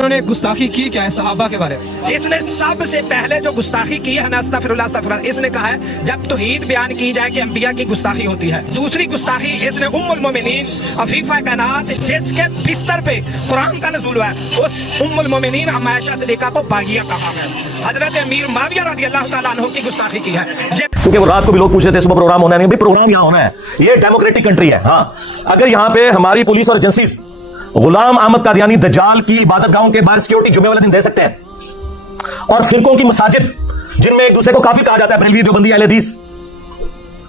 उन्होंने गुस्ताखी की क्या है सहाबा के बारे में? इसने सबसे पहले जो गुस्ताखी की है ना, अस्तगफिरुल्लाह अस्तगफिरुल्लाह, इसने कहा है जब तौहीद बयान की जाए कि अंबिया की गुस्ताखी होती है। दूसरी गुस्ताखी इसने उम्मुल मोमिनीन अफीफा कायनात जिसके बिस्तर पे कुरान का नज़ूल हुआ है, उस उम्मुल मोमिनीन आयशा सिद्दीक़ा को बागिया कहा है। हजरत अमीर मुआविया रज़ियल्लाहु तआला अन्हु की गुस्ताखी की है। क्योंकि वो रात को भी लोग पूछ रहे थे सुबह प्रोग्राम होना है, नहीं भाई प्रोग्राम यहाँ होना है, ये डेमोक्रेटिक कंट्री है। हाँ, अगर यहाँ पे हमारी पुलिस और एजेंसीज गुलाम अहमद कादियानी दज्जाल की इबादत गाहों के बाहर सिक्योरिटी जुमे वाले दिन दे सकते हैं, और फिरकों की मसाजिद जिनमें एक दूसरे को काफी कहा जाता है, बरेलवी, देवबंदी, अहले हदीस,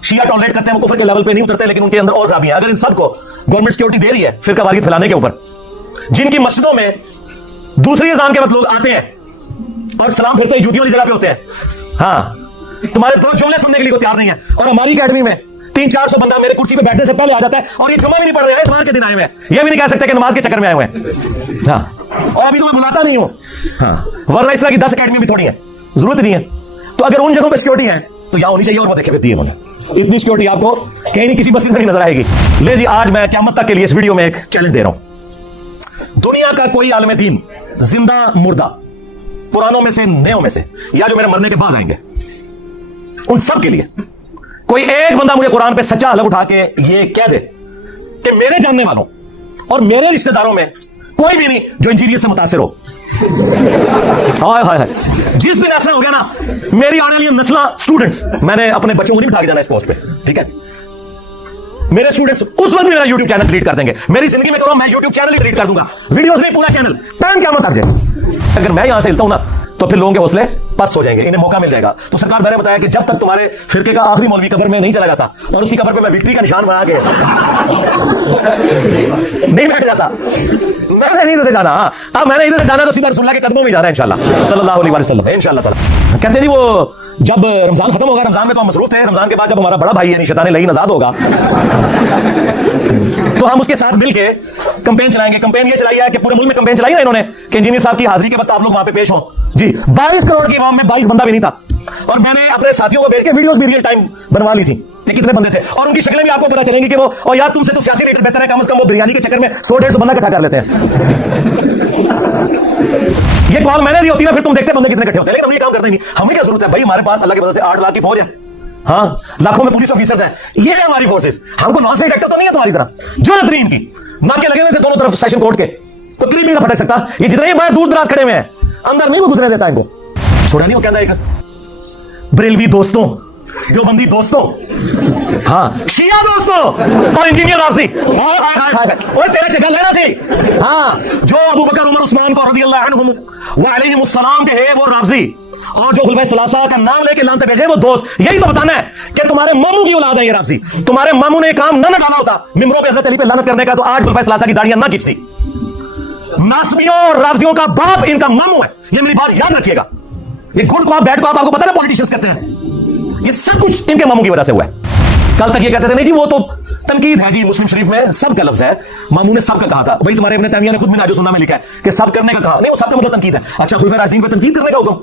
शिया टॉलरेट करते हैं, वो कुफर के लेवल पे नहीं उतरते, लेकिन उनके अंदर और खराबी है। अगर इन सबको गवर्नमेंट सिक्योरिटी दे रही है फिरका वारगी फैलाने के ऊपर, जिनकी मस्जिदों में दूसरी अज़ान के वक्त लोग आते हैं और सलाम फिरते ही जूतियों वाली जगह पे होते हैं, हाँ, तुम्हारे दो जुमले सुनने के लिए तैयार नहीं है, और हमारी अकेडमी में 300-400 बंदा मेरे कुर्सी पे बैठने से पहले आ जाता है, और ये जुमा भी नहीं पढ़ रहे हैं, इतवार के दिन आए हुए हैं, ये भी नहीं कह सकते कि नमाज के चक्कर में आए हुए हैं। हाँ, और अभी तो मैं बुलाता नहीं हूं, हाँ, वरना इस तरह की 10 अकेडमी भी थोड़ी है, जरूरत नहीं है। तो अगर उन जगहों पे सिक्योरिटी है तो यहां होनी चाहिए, और वो देखे दी उन्होंने, इतनी सिक्योरिटी आपको कहीं नहीं किसी बस में नहीं नजर आएगी। ले जी, आज मैं क़यामत तक के लिए इस वीडियो में एक चैलेंज दे रहा हूं। दुनिया का कोई आलम दीन, जिंदा मुर्दा, पुरानों में से, नयों में से, या जो मेरे मरने के बाद आएंगे, उन सब के लिए कोई एक बंदा मुझे कुरान पे सच्चा हलफ उठा के ये कह दे कि मेरे जानने वालों और मेरे रिश्तेदारों में कोई भी नहीं जो इंजीनियर से मुतासिर हो। हाय हाय हाय, जिस दिन ऐसा हो गया ना, मेरी आने वाली नस्ला स्टूडेंट्स, मैंने अपने बच्चों को नहीं बिठा के जाना इस पोस्ट पे, ठीक है? मेरे स्टूडेंट्स उस वक्त भी मेरा YouTube चैनल डिलीट कर देंगे। मेरी जिंदगी में तो मैं YouTube चैनल ही डिलीट कर दूंगा, वीडियोस नहीं, पूरा चैनल, टाइम क्या मत आ जाए। अगर मैं यहां से हिलता हूं ना तो फिर लोगों के हौसले पस्त हो जाएंगे, इन्हें मौका मिल जाएगा। तो सरकार मैंने बताया कि जब तक तुम्हारे फिरके का आखिरी मौलवी कब्र में नहीं चला जाता और उसकी कब्र पे मैं विक्ट्री का निशान बना के नहीं बैठ जाता, मैंने नहीं इधर जाना। अब मैंने इधर से जाना तो सीधा रसूलुल्लाह के कदमों में जाना है इंशाल्लाह सल्लल्लाहु अलैहि वसल्लम, इंशाल्लाह ताला। कहते नहीं वो जब रमजान खत्म होगा, रमजान में तो हम मसरूफ थे, रमजान के बाद जब हमारा बड़ा भाई यानी शैतान लईन आजाद होगा तो हम उसके साथ मिलके कैंपेन चलाएंगे। कैंपेन ये चलाई है कि पूरे मुल्क में कैंपेन चलाई है इन्होंने कि इंजीनियर साहब की हाजिरी के वक्त आप लोग वहां पे पेश हो जी। 22 करोड़ की आवाम में 22 बंदा भी नहीं था, और मैंने अपने साथियों को भेज के वीडियोस भी रियल टाइम बनवा ली थी कि कितने बंदे थे, और उनकी शक्लें भी आपको पता चलेंगी कि वो, और यार तुमसे तो सियासी लीडर बेहतर है, कम से कम वो बिरयानी के चक्कर में 100-150 बंदा इकट्ठा कर लेते हैं। ये कॉल मैंने दी होती ना, फिर तुम देखते बंदे कितने इकट्ठे होते हैं, लेकिन हम ये काम करते नहीं। हमें क्या जरूरत है भाई, हमारे पास अल्लाह की वजह से 8 लाख की फौज है, हाँ, लाखों में पुलिस ऑफिसर्स हैं, ये है हमारी फोर्सेस। हमको नॉन स्टेट एक्टर तो नहीं है तुम्हारी तरह, जो नतरीन की नाके लगे हुए थे दोनों तरफ सेशन कोर्ट के, तो करीब भी ना फटक सकता। ये जितने बाहर दूर दराज खड़े हुए हैं, अंदर नहीं वो घुसने देता इनको, छोड़ा नहीं वो कहता एक बरेलवी दोस्तों, देवबंदी दोस्तों, हाँ, शिया दोस्तों, और इंजीनियर राफजी, ओए तेरा जगह लेना सी, हाँ, जो अबू बकर उमर उस्मान को रज़ियल्लाहु अन्हुम व अलैहिमुस्सलाम के है वो राफजी, और जो खुलफाए सलासा का नाम लेके लानते भेजे वो दोस्त। यही तो बताना है कि तुम्हारे मामू की औलाद है ये राफजी। तुम्हारे मामू ने काम ना डाला होता मिंबरों पे हज़रत अली पे लानत करने का, तो आज खुलफाए सलासा की दाढ़ियां ना खींचती। नासबियों और राफजियों का बाप इनका मामू है, ये मेरी बात याद रखिएगा। ये गुड को आप बैड को आप, आपको पता है पॉलिटिशियंस करते हैं, ये सब कुछ इनके मामू की वजह से हुआ है। कल तक ये कहते थे नहीं जी वो तो तनकीद है जी, मुस्लिम शरीफ में सब का लफ्ज है, मामू ने सब का कहा था। भाई तुम्हारे इब्न तैमिया ने खुद मिनाजुस सुन्नाह में लिखा है कि सब करने का कहा, नहीं वो सब का मतलब तनकीद है। अच्छा, खुलफाए राशिदीन पे तनकीद करने का हुक्म,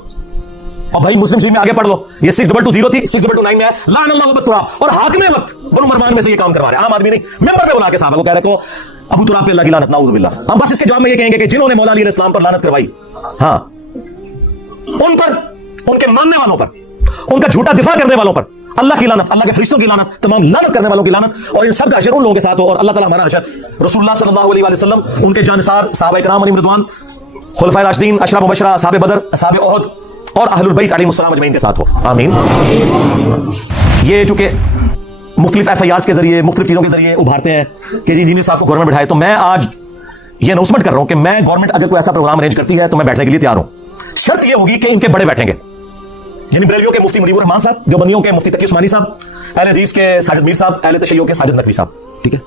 और भाई मुस्लिम शरीफ में आगे पढ़ लो, ये 6220 थी, 6229 में है लान अल्लाह व तुराब, और हाकिम वक्त बनु मरवान में से ये काम करवा रहे हैं, आम आदमी नहीं, मेंबर पे बुला के साहब को कह रहे को अबू तुराब पे अल्लाह की लानत, नाउज़ु बिल्लाह। हम बस इसके जवाब में ये कहेंगे कि जिन्होंने मौला अली इस्लाम पर लानत करवाई, हाँ, उन पर, उनके मानने वालों पर, उनका झूठा दिफा करने वालों पर अल्लाह की लानत, अल्लाह के फरिश्तों की लानत, तमाम लानत करने वालों की लानत, और इन सब का अजर उन लोगों के साथ हो, और अल्लाह ताला हमारा अजर रसूलुल्लाह सल्लल्लाहु अलैहि वसल्लम, उनके जानसार सहाबा किराम अलैहिम रिज़वान, खुलफाए राशिदीन, अशरा मुबशरा, असहाबे बदर, असहाबे उहद और अहलुल बैत अलैहिमुस्सलाम अजमईन के साथ हो, आमीन। ये चूंकि मुख्तलिफ एफआईआर के जरिए, मुख्तलिफ चीजों के जरिए उभारते हैं कि जी इंजीनियर साहब को गवर्नमेंट बिठाए, तो मैं आज ये अनाउंसमेंट कर रहा हूं कि मैं, गवर्नमेंट अगर कोई ऐसा प्रोग्राम अरेंज करती है तो मैं बैठने के लिए तैयार हूं। शर्त यह होगी कि इनके बड़े बैठेंगे, यानी बरेलियों के मुफ्ती मुनीबुर रहमान साहब, देवबंदियों के मुफ्ती तकी उस्मानी साहब, अहले हदीस के साजिद मीर साहब, अहले तशय्युअ के साजिद नकवी साहब, ठीक है?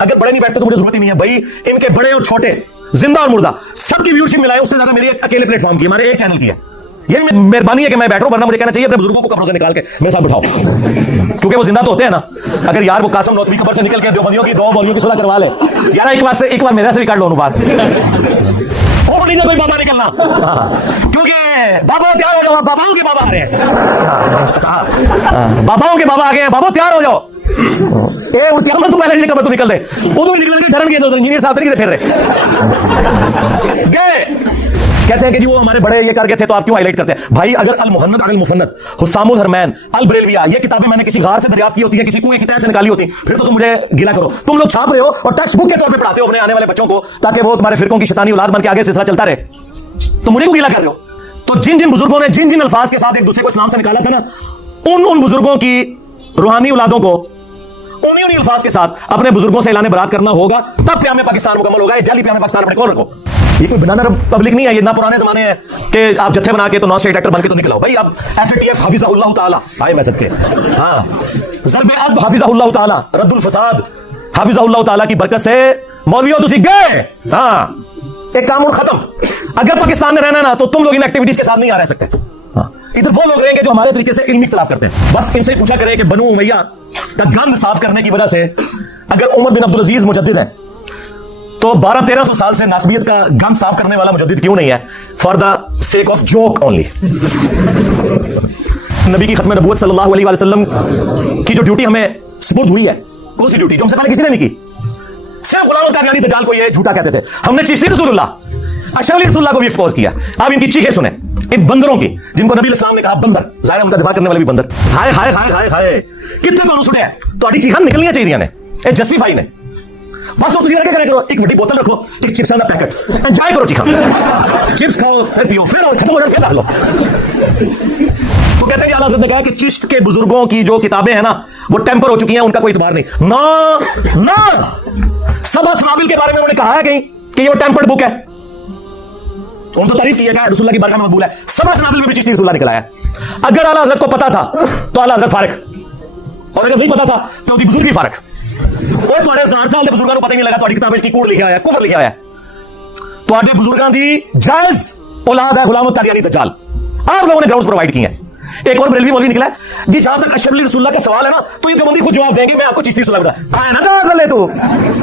अगर बड़े नहीं बैठते तो मुझे जरूरत ही नहीं है भाई, इनके बड़े और छोटे, जिंदा और मुर्दा, सबकी व्यूअरशिप मिलाए, उससे ज्यादा मेरी एक अकेले प्लेटफॉर्म की, हमारे एक चैनल की है। ये मेहरबानी है कि मैं बैठ रहा हूं, वरना मुझे कहना चाहिए अपने बुजुर्गों को कब्रों से निकाल के मेरे साथ बिठाओ, क्योंकि वो जिंदा तो होते हैं ना। अगर यार वो कासिम नौतवी कब्र से निकल के देवबंदियों की 2 मौलवियों की सुलह करवा ले यार, एक बार मेरे से भी काट लो बात, और नहीं कोई बाबा निकलना, क्योंकि बाबा तैयार हो जाओ, बाबाओं के बाबा आ रहे हैं, बाबाओं के बाबा आ गए हैं, बाबा तैयार हो जाओ। तो पहले कब्र तो निकल दे, वो तो निकल के धरण के इंजीनियर साहब तरीके से फिर रहे गए। कहते हैं कि जी वो हमारे बड़े ये कर गए थे तो आप क्यों हाईलाइट करते हैं? भाई अगर अल मुहन्नद अल मुफन्नद हुस्सामुल हरमैन अल बरेलविया ये किताबें मैंने किसी गार से दरियाफ्त की होती है, किसी कुएं की तह से निकाली होती, फिर तो तुम मुझे गिला करो। तुम लोग छाप रहे हो और टेक्स्ट बुक के तौर पे पढ़ाते हो अपने आने वाले बच्चों को, ताकि वो तुम्हारे फिरकों की शैतानी औलाद बन के आगे सिलसिला चलता रहे, तो मुझे को गिला कर रहे हो। तो जिन जिन बुजुर्गों ने जिन जिन अल्फाज के साथ एक दूसरे को इस्लाम से निकाला था ना, उन बुजुर्गों की रूहानी औलादों को उन्हीं अल्फाज के साथ अपने बुजुर्गों से ऐलान बरात करना होगा, तब प्यामे पाकिस्तान मुकम्मल होगा। ये जाली प्यामे पाकिस्तान अपने कौन रखो? ये कोई बनाना पब्लिक नहीं है, ये ना पुराने जमाने हैं कि आप जत्थे बना के तो नॉन स्टेट एक्टर बन के तो निकलो। भाई आप FATF हाफिज़हुल्लाह ताला आए मैसेज के, हाँ ज़रबे अज़्ब हाफिज़हुल्लाह ताला रद्दुल फसाद हाफिज़हुल्लाह ताला की बरकत से मौलवियों तुसी गए, हाँ एक कानून खत्म। अगर पाकिस्तान में रहना ना तो तुम लोग इन एक्टिविटीज के साथ नहीं आ रह सकते। इधर वो लोग रहेंगे जो हमारे तरीके से इल्मी इख्तिलाफ करते हैं। बस इनसे पूछा करें कि बनु उमैया का गंद साफ करने की वजह से अगर उमर बिन अब्दुल अजीज मुजद्दिद है तो 1200-1300 साल से नासबियत का गंद साफ करने वाला मुजद्दिद क्यों नहीं है? For the sake of joke only. नबी की खत्म नबूवत सल्लल्लाहु अलैहि वसल्लम की जो ड्यूटी हमें सुपुर्द हुई है, कौन सी ड्यूटी जो हमसे पहले किसी ने नहीं की? सिर्फ गुलाम कादियानी दज्जाल को ये झूठा कहते थे। हमने चिश्ती रसूलुल्लाह अशरफ रसूलुल्लाह को भी एक्सपोज किया। आप इनकी चीखें सुने, इन बंदरों की, जिनको नबी इस्लाम ने कहा बंदर, जाहिर है उनका दिफा करने वाले भी बंदर। हाय हाय हाय हाय हाय कितने दोनों सुने हैं तो चीखा निकलनी चाहिए ने ए जस्टिफाई ने। बस वो तुझे लगे करो, एक बड़ी बोतल रखो, एक चिप्स का पैकेट, एंजॉय करो, चीखा चिप्स खाओ, फिर पियो, फिर खत्म हो जाए, फिर रख लो। तो कहते हैं आला हज़रत ने कहा कि चिश्त के बुजुर्गों की जो किताबें हैं ना वो टेम्पर हो चुकी हैं, उनका कोई इतबार नहीं। ना ना सबा सनाबिल के बारे में उन्होंने कहा है कहीं कि ये टेम्पर्ड बुक है, उन्होंने तो तारीफ की है कि रसूलुल्लाह की बारगाह में मकबूल है। सबा सनाबिल में भी चिश्ती रसूलुल्लाह निकला है। अगर आला हज़रत को पता था तो आला हज़रत फारिक, और अगर नहीं पता था तो उसकी बुजुर्ग की फारिक। वो तुम्हारे 60 साल के बुजुर्गों को पता नहीं लगा तुम्हारी किताब में कूड़ लिखा है, कुफर लिखा है। तुम्हारे बुजुर्गों की जायज औलाद है गुलाम कादियानी दज्जाल, आप लोगों ने ग्राउंड्स प्रोवाइड किए हैं। एक और बरेलवी मौलवी निकला है जी, जहां तक अशरफ रसूलुल्लाह का सवाल है ना तो ये देवबंदी खुद जवाब देंगे, मैं आपको चिश्ती रसूलुल्लाह बता है ना कर ले तू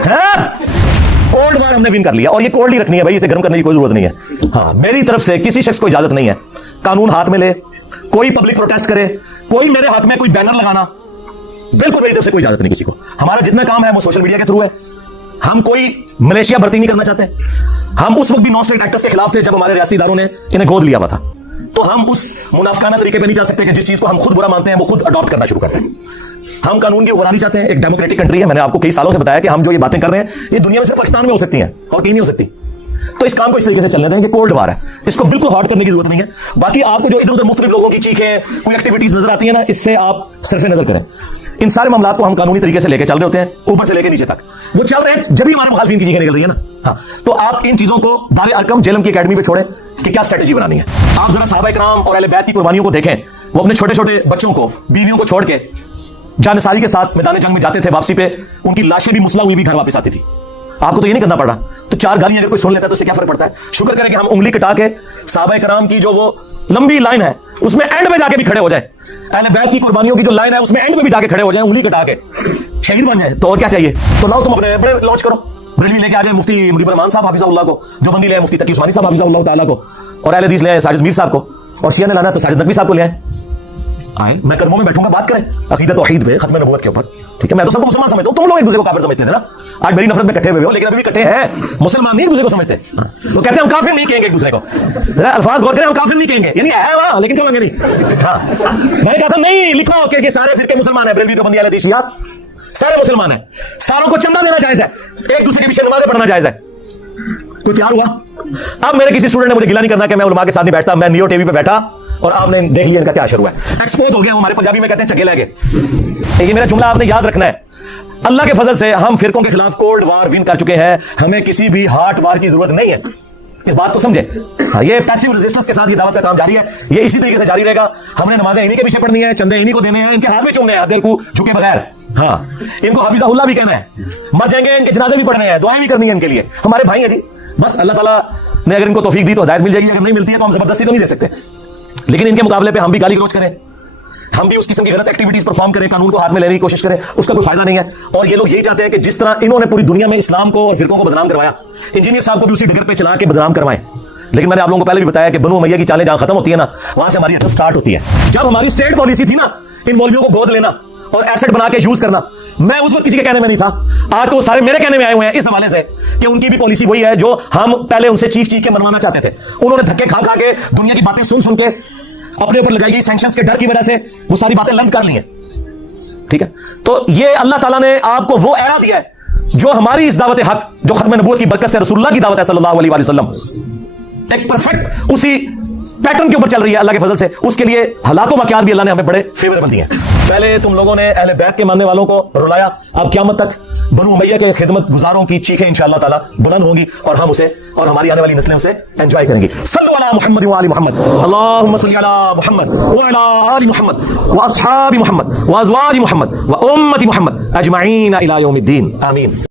है। कोल्ड वार हमने विन कर लिया और ये कोल्ड ही रखनी है भाई, इसे गर्म करने की कोई जरूरत नहीं है। हाँ मेरी तरफ से किसी शख्स को इजाजत नहीं है कानून हाथ में ले, कोई पब्लिक प्रोटेस्ट करे, कोई मेरे हक में कोई बैनर लगाना, बिल्कुल मेरी तरफ से कोई इजाजत नहीं किसी को। हमारा जितना काम है वो सोशल मीडिया के थ्रू है। हम कोई मलेशिया भर्ती नहीं करना चाहते। हम उस वक्त भी नॉन स्टेट एक्टर्स के खिलाफ थे जब हमारे रियासती इदारों ने इन्हें गोद लिया हुआ था। तो हम उस मुनाफिकाना तरीके पे नहीं जा सकते कि जिस चीज को हम खुद बुरा मानते हैं वो खुद अडॉप्ट करना शुरू करते हैं। हम कानून की हुक्मरानी चाहते हैं, एक डेमोक्रेटिक कंट्री है। मैंने आपको कई सालों से बताया कि हम जो ये बातें कर रहे हैं ये दुनिया में सिर्फ पाकिस्तान में हो सकती हैं और कहीं नहीं हो सकती। तो इस काम को इस तरीके से चलने दें कि कोल्ड वार है, इसको बिल्कुल हॉट करने की जरूरत नहीं है। बाकी आपको जो इधर उधर मुख्तलिफ लोगों की चीखें, कोई एक्टिविटीज नजर आती है ना, इससे आप सरफे नजर करें। इन सारे मामलों को हम कानूनी तरीके से लेके चल रहे होते हैं, ऊपर से लेके नीचे तक वो चल रहे हैं। जब भी हमारे मुखालिफिन की चीखें निकल रही है ना, हाँ तो आप इन चीजों को दारे अरकम जेलम की एकेडमी पे छोड़ें कि क्या स्ट्रेटेजी बनानी है। आप जरा सहाबा इकराम और अहले बैत की कुर्बानियों को देखें। वो अपने छोटे छोटे बच्चों को, बीवियों को छोड़ के जानसारी के साथ मैदान जंग में जाते थे, वापसी पे उनकी लाशें भी मुसला हुई भी घर वापस आती थी। आपको तो ये नहीं करना पड़ा। तो 4 गालियां अगर कोई सुन लेता है तो इससे क्या फर्क पड़ता है? शुक्र करें कि हम उंगली कटा के सहाबा कराम की जो वो लंबी लाइन है उसमें एंड में जाके भी खड़े हो जाए। अहले बैत की कुर्बानियों की जो लाइन है उसमें एंड में भी जाके खड़े हो जाए, उंगली कटा के शहीद बन जाए। तो और क्या चाहिए? तो लाओ तुम अपने बड़े लॉन्च करो, बरेलवी लेके आ जाए मुफ्ती मुनीर रहमान साहब हाफिज़हुल्लाह को, देवबंदी ले आए मुफ्ती तकी उस्मानी साहब हाफिज़हुल्लाह ताला को, और अहले हदीस ले आए साजिद मीर साहब को, और शिया ने लाना तो साजिद नकवी साहब को ले आए। मैं कदमों में बैठूंगा, बात करें अकीदत तौहीद पे, खत्म नबूवत के ऊपर। ठीक है, मैं तो सबको मुसलमान समझता हूं, तुम लोग एक दूसरे को काफिर समझते थे ना। आज मेरी नफरत में इकट्ठे हुए हो, लेकिन अभी भी इकट्ठे हैं। मुसलमान नहीं एक दूसरे को समझते, तो कहते हैं हम काफिर नहीं कहेंगे एक दूसरे को। अल्फाज गौर करें, हम काफिर नहीं कहेंगे, यानी है वहां लेकिन कहेंगे नहीं। हाँ मैंने कहा था नहीं लिखो कि ये सारे फिरके मुसलमान है, बरेलवी देवबंदी अहले हदीस शिया सारे मुसलमान है, सारों को चंदा देना जायज है, एक दूसरे के पीछे नमाजें पढ़ना जायज है। कोई तैयार हुआ? अब मेरे किसी स्टूडेंट ने मुझे गिला नहीं करना कि मैं उलमा के साथ नहीं बैठता। मैं नियो टीवी पे बैठा और आपने देख लिया इनका क्या असर हुआ है, एक्सपोज हो गया। हमारे पंजाबी में कहते हैं चगे लगे। ये मेरा जुमला आपने याद रखना है। अल्लाह के फजल से हम फिरकों के खिलाफ कोल्ड वार विन कर चुके हैं, हमें किसी भी हार्ट वार की जरूरत नहीं है। इस बात को समझे। ये पैसिव रेजिस्टेंस के साथ ये दावत का काम जारी है, ये इसी तरीके से जारी रहेगा। हमने नमाजें इन्हीं के पीछे पढ़नी है, चंदे इन्हीं को देने हैं, इनके हाथ में चूमने हैं, देर को झुके बगैर। हाँ इनको हाफिज़हुल्लाह भी कहना है, मर जाएंगे इनके जनाजे भी पढ़ने हैं, दुआएं भी करनी है इनके लिए। हमारे भाई हैं जी, बस अल्लाह ताला ने अगर इनको तौफीक दी तो हिदायत मिल जाएगी, अगर नहीं मिलती है तो हम जबरदस्ती तो नहीं दे सकते। लेकिन इनके मुकाबले पे हम भी गाली गलौज करें, हम भी उस किस्म की गलत एक्टिविटीज परफॉर्म करें, कानून को हाथ में लेने की कोशिश करें, उसका कोई फायदा नहीं है। और ये लोग यही चाहते हैं कि जिस तरह इन्होंने पूरी दुनिया में इस्लाम को और फिरकों को बदनाम करवाया, इंजीनियर साहब को भी उसी डिगर पे चला के बदनाम करवाएं। लेकिन मैंने आप लोगों को पहले भी बताया कि बनु उमैया की चालें जहां खत्म होती है ना, वहां से हमारी अटल स्टार्ट होती है। जब हमारी स्टेट पॉलिसी थी ना इन मौलवियों को गोद लेना और एसेट बना के यूज करना, मैं उस वक्त किसी के कहने में नहीं था। आज तो वो सारे मेरे कहने में आए हुए हैं इस हवाले से कि उनकी भी पॉलिसी वही है जो हम पहले उनसे चीख चीख के मनवाना चाहते थे। उन्होंने धक्के खा खा के दुनिया की बातें सुन सुन के अपने ऊपर लगाई गई सैंक्शंस के डर की वजह से वो सारी बातें लंघ कर ली हैं। ठीक है, तो ये अल्लाह ताला ने आपको वो एरा दिया है जो हमारी इस दावत हक, जो खत्म नबूवत की बरकत से रसूलुल्लाह की दावत है सल्लल्लाहु अलैहि वसल्लम, एक परफेक्ट उसी पैटर्न के ऊपर चल रही है अल्लाह के फजल से। उसके लिए हालात वाकयात भी अल्लाह ने हमें बड़े फेवरेबल दिए हैं। पहले तुम लोगों ने अहले बैत के मानने वालों को रुलाया, अब क़यामत तक बनु उमैया के खिदमत गुजारों की चीखें इंशाअल्लाह ताला बुलंद होंगी और हम उसे और हमारी आने वाली नस्लें उसे एंजॉय करेंगी। सल्लु अला मुहम्मद व आलि मुहम्मद, अल्लाहुम्मा सल्लि अला मुहम्मद व अला आलि मुहम्मद व अस्हाबि मुहम्मद व अज़वाजि मुहम्मद व उम्मति मुहम्मद अजमईन इला यौमिद्दीन, आमीन।